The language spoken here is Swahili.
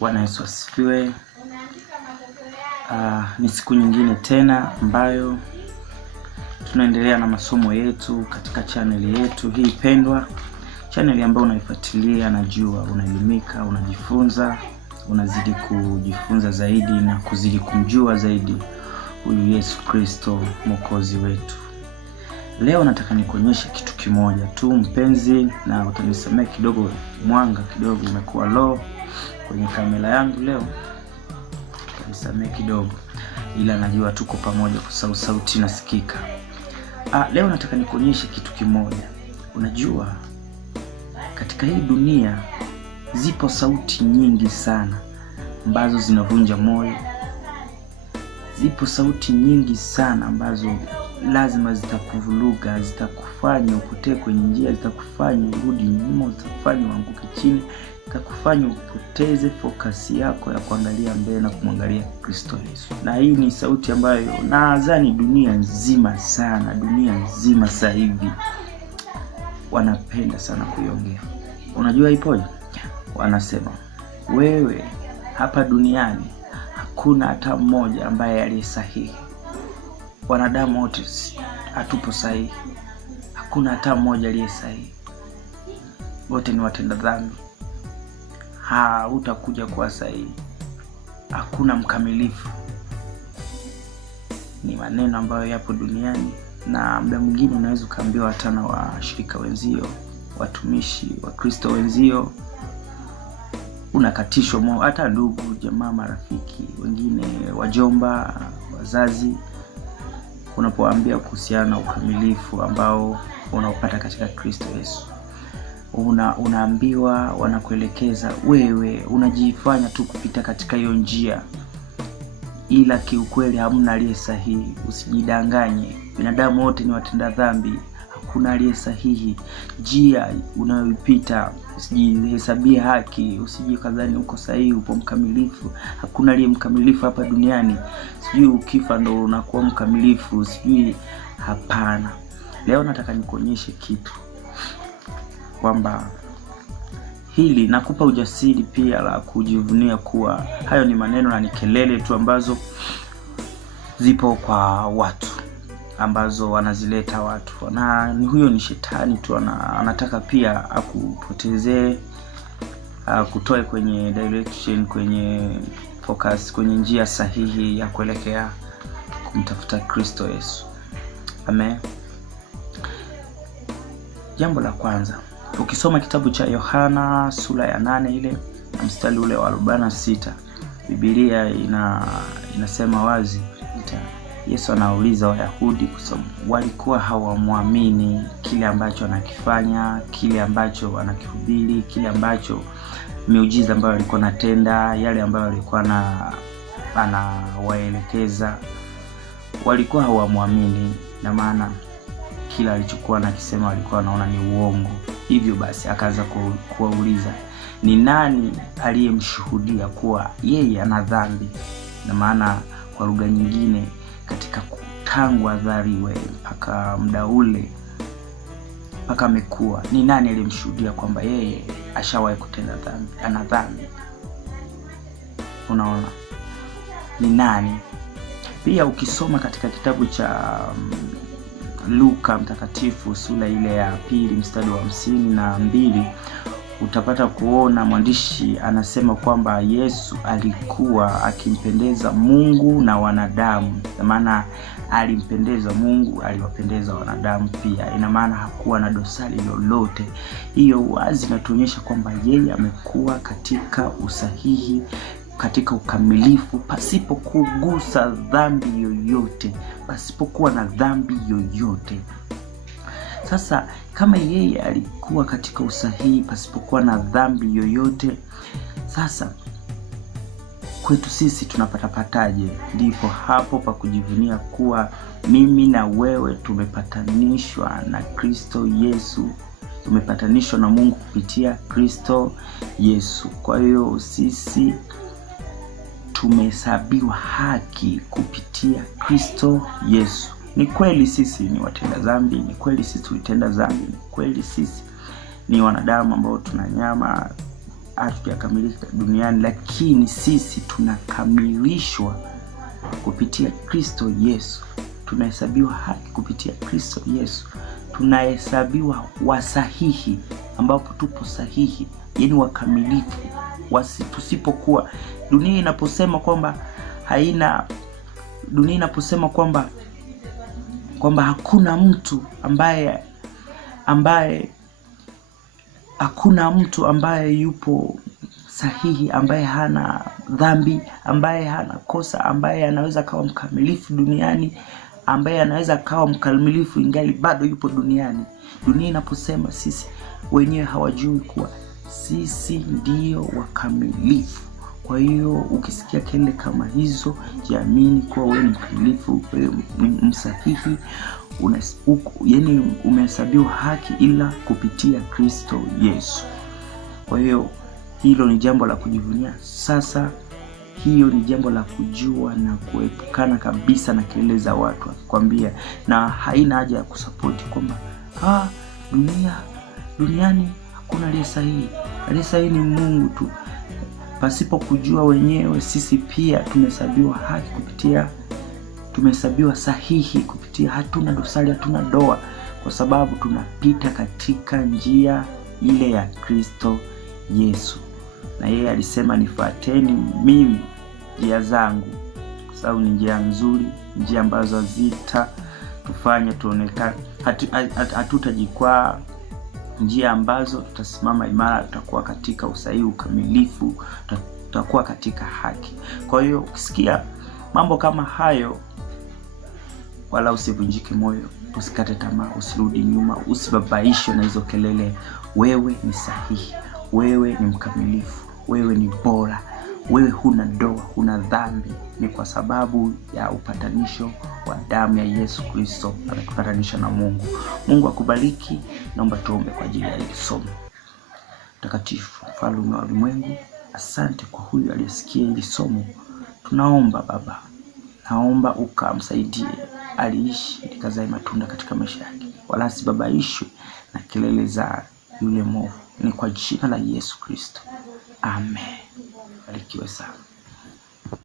Bwana Yesu asifiwe. Ni siku nyingine tena ambayo tunaendelea na masomo yetu katika channel yetu hii pendwa, channel ambayo unaifuatilia. Najua unaelimika, unajifunza, unazidi kujifunza zaidi na kuzidi kumjua zaidi huyu Yesu Kristo Mwokozi wetu. Leo nataka nikuonyeshe kitu kimoja tu mpenzi, na utanisamea kidogo, mwanga kidogo umekuwa low kwenye kamera yangu leo, utanisamea kidogo, ila najua tuko pamoja kwa sababu sauti nasikika. Leo nataka nikuonyeshe kitu kimoja. Unajua katika hii dunia zipo sauti nyingi sana ambazo zinavunja moyo. Zipo sauti nyingi sana ambazo lazima zitakuvuruga, zitakufanya upotee kwenye njia, zitakufanya urudi nyuma, zitakufanya uanguke chini, zitakufanya upoteze focus yako ya kuangalia mbele na kumwangalia Kristo Yesu. Na hii ni sauti ambayo nadhani dunia nzima sana, dunia nzima sasa hivi wanapenda sana kuiongea. Unajua ipoje? Wanasema wewe, hapa duniani hakuna hata mmoja ambaye aliye sahihi. Wanadamu wote hatupo sahihi. Hakuna hata mmoja aliye sahihi. Wote ni watenda dhambi. Utakuja kuwa sahihi. Hakuna mkamilifu. Ni maneno ambayo yapo duniani, na muda mwingine unaweza kaambiwa hata na washirika wenzio, watumishi wa Kristo wenzio, unakatishwa moyo, hata ndugu, jamaa, marafiki, wengine wajomba, wazazi, unapoambia kuhusiana na ukamilifu ambao unaupata katika Kristo Yesu. Unaambiwa, wanakuelekeza, wewe unajifanya tu kupita katika hiyo njia, ila kiukweli hamna aliye sahihi. Usijidanganye, binadamu wote ni watenda dhambi. Hakuna aliye sahihi. Njia unayoipita usijihesabie haki, usijikadhani uko sahihi, upo mkamilifu. Hakuna aliye mkamilifu hapa duniani. Sijui ukifa ndo unakuwa mkamilifu, sijui. Hapana. Leo nataka nikuonyeshe kitu kwamba hili nakupa ujasiri pia la kujivunia kuwa hayo ni maneno na ni kelele tu ambazo zipo kwa watu, ambazo wanazileta watu, na huyo ni shetani tu. Anataka pia akupotezee, kutoe kwenye direction, kwenye focus, kwenye njia sahihi ya kuelekea kumtafuta Kristo Yesu. Amen. Jambo la kwanza, ukisoma kitabu cha Yohana sura ya 8 ile na mstari ule wa 46, Biblia inasema wazi, Yesu anauliza Wayahudi kwa sababu walikuwa hawamwamini kile ambacho anakifanya, kile ambacho anakihubiri, kile ambacho miujiza ambayo alikuwa anatenda, yale ambayo alikuwa anawaelekeza. Walikuwa hawamwamini, na maana kila alichokuwa anakisema walikuwa wanaona ni uongo. Hivyo basi akaanza kuwauliza, ni nani aliyemshuhudia kuwa yeye ana dhambi? Na maana kwa lugha nyingine, katika tangu adhariwe mpaka muda ule mpaka amekuwa, ni nani aliyemshuhudia kwamba yeye ashawahi kutenda dhambi, ana dhambi? Unaona ni nani? Pia ukisoma katika kitabu cha Luka mtakatifu sura ile ya 2 mstari wa 52, utapata kuona mwandishi anasema kwamba Yesu alikuwa akimpendeza Mungu na wanadamu. Ina maana alimpendeza Mungu, aliwapendeza wanadamu pia. Ina maana hakuwa na dosari lolote. Hiyo wazi inatuonyesha kwamba yeye amekuwa katika usahihi, katika ukamilifu, pasipo kugusa dhambi yoyote, pasipokuwa na dhambi yoyote. Sasa kama yeye alikuwa katika usahihi pasipokuwa na dhambi yoyote, sasa kwetu sisi tunapataje? Ndipo hapo pa kujivunia kuwa mimi na wewe tumepatanishwa na Kristo Yesu. Tumepatanishwa na Mungu kupitia Kristo Yesu. Kwa hiyo sisi tumehesabiwa haki kupitia Kristo Yesu. Ni kweli sisi ni watenda dhambi, ni kweli sisi tulitenda dhambi, ni kweli sisi ni wanadamu ambao tuna nyama, hatujakamilika duniani, lakini sisi tunakamilishwa kupitia Kristo Yesu. Tunahesabiwa haki kupitia Kristo Yesu. Tunahesabiwa wasahihi, ambapo tupo sahihi, yani wakamilifu. Tusipokuwa, dunia inaposema kwamba kwamba hakuna mtu ambaye yupo sahihi, ambaye hana dhambi, ambaye hana kosa, ambaye anaweza kawa mkamilifu duniani, ambaye anaweza kawa mkamilifu ingali bado yupo duniani. Dunia inaposema, sisi wenyewe hawajui kuwa sisi ndio wakamilifu. Kwa hiyo ukisikia kelele kama hizo, jiamini kuwa wewe ni mkamilifu, wewe msahihi, yani umehesabiwa haki ila kupitia Kristo Yesu. Kwa hiyo hilo ni jambo la kujivunia. Sasa hiyo ni jambo la kujua na kuepukana kabisa na kelele za watu wakikwambia, na haina haja ya kusapoti kwamba duniani hakuna aliye sahihi. Aliye sahihi ni Mungu tu. Pasipo kujua wenyewe, sisi pia tumehesabiwa haki tumehesabiwa sahihi kupitia, hatuna dosari, hatuna doa, kwa sababu tunapita katika njia ile ya Kristo Yesu. Na yeye alisema, nifuateni mimi njia zangu, kwa sababu ni njia nzuri, njia ambazo zitatufanya tuonekane, hatutajikwaa, njia ambazo tutasimama imara, tutakuwa katika usahihi, ukamilifu, tutakuwa katika haki. Kwa hiyo ukisikia mambo kama hayo, wala usivunjike moyo, usikate tamaa, usirudi nyuma, usibabaishwe na hizo kelele. Wewe ni sahihi, wewe ni mkamilifu, wewe ni bora, wewe huna doa, huna dhambi. Ni kwa sababu ya upatanisho wa damu ya Yesu Kristo, ametupatanisha na Mungu. Mungu akubariki. Naomba tuombe kwa ajili ya hili somo. Mtakatifu, Mfalme wa ulimwengu, asante kwa huyu aliyesikia hili somo. Tunaomba Baba, naomba ukamsaidie aliishi likazae matunda katika maisha yake, wala asibabaishwe na kelele za yule mwovu. Ni kwa jina la Yesu Kristo, amen. Barikiwe sana.